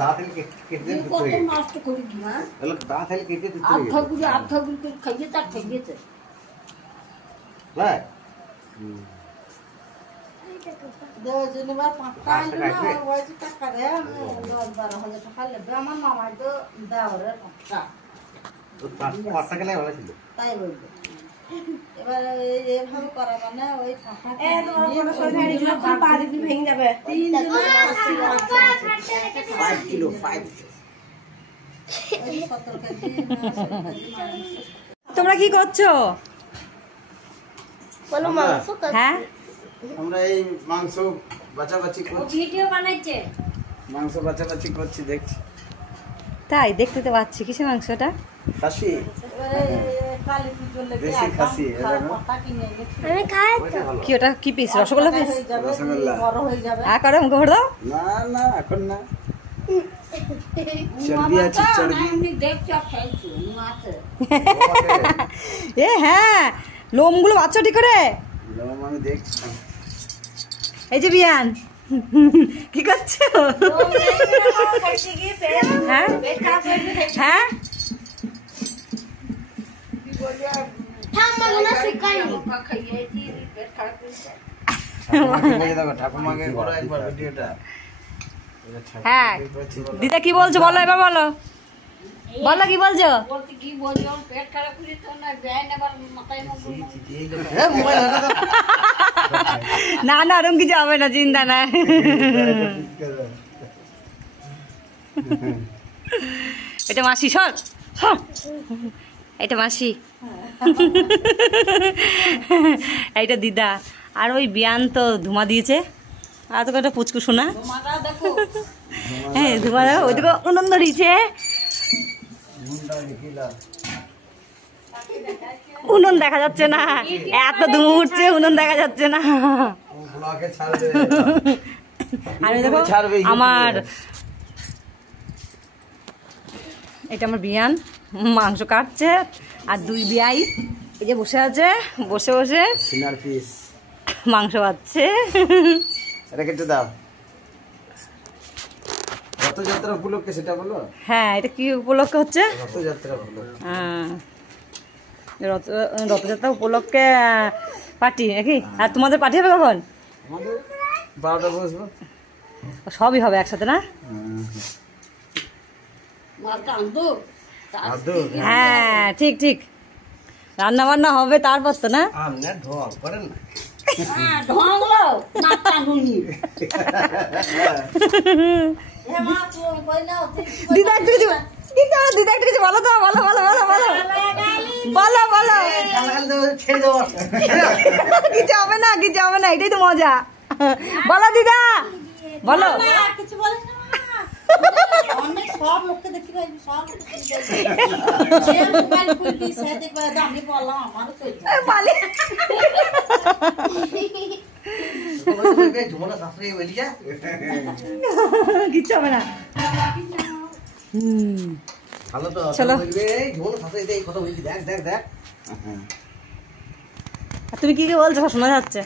দাঁত কেটে কত নষ্ট করে কি না দাঁত কেটে দিতে আধা গুলি খাইয়ে তার খাইয়েছে ভাই দেওয়ার জন্য বার 5 টাকা ওই টাকা রে 10-12,000 টাকা লাগবে আমার মামাই তো দেওয়ারে টাকা তো 5 টাকা লাগে ভালো ছিল তাই বলবো এবার এইভাবে করাবা না ওই টাকা এ তোমার কোনো সরকারি গুলো পারি দি ভেঙে যাবে 3 দিন 5 কিলো 5 তোমরা কি করছো? বলো মাংস হ্যাঁ আমরা এই মাংস বাছাবাছি করছি ভিডিও বানাইছে মাংস বাছাবাছি করছি দেখছি তাই দেখতে তো পাচ্ছি কিসের মাংসটা খাসি কালী পুজোর লেগে দেশি খাসি আমি খাই কি ওটা কি পিস রসগোল্লা পিস রসগোল্লা বড় হয়ে যাবে করে মুখে ভরে দাও না না এখন না চর্বি আছে চর্বি আমি দেখছি খাইছি মাছে এ হ্যাঁ লোমগুলো বাচ্চা ঠিক করে লোম আমি দেখছি এই যে বিয়ান কি করছো? হ্যাঁ হ্যাঁ ঠাকুমাকে করো একবার ভিডিওটা হ্যাঁ দিদা কি বলছো বলো এবার বলো বলো কি বলছো? না না ওরকম কিছু হবে না চিন্তা না এটা মাসি সর এটা মাসি এইটা দিদা আর ওই বিয়ান তো ধুমা দিয়েছে আর তোকে একটা পুচকু শোনা হ্যাঁ ধুমা ওইদিকে উনুন ধরিয়েছে উনুন দেখা যাচ্ছে না এত ধুমো উঠছে উনুন দেখা যাচ্ছে না আমি দেখো আমার এটা আমার বিয়ান মাংস কাটছে আর দুই বিয়াই এই যে বসে আছে বসে বসে সিনার পিস মাংস পাচ্ছে এটা কেটে দাও রথযাত্রা উপলক্ষে সেটা বলো হ্যাঁ এটা কি উপলক্ষে হচ্ছে রথযাত্রা উপলক্ষে রথযাত্রা উপলক্ষে পার্টি নাকি আর তোমাদের পার্টি হবে কখন? আমাদের 12টা বসবো সবই হবে একসাথে না হ্যাঁ ঠিক ঠিক রান্না বান্না হবে তারপর তো না ঢোল করেন না দিদা একটু কিছু দিদা একটু কিছু বলো তো বলো বলো বলো বলো বলো বলো কিছু হবে না কিছু হবে না এটাই তো মজা বলো দিদা বলো কিছু বলিস না সব লোককে দেখতে পাইবি সব মোবাইল খুলবি সে দেখবে আমি বললাম আমারও কিচ্ছু হবে না ভালো তো চলো তুমি কি কি বলছো শোনা যাচ্ছে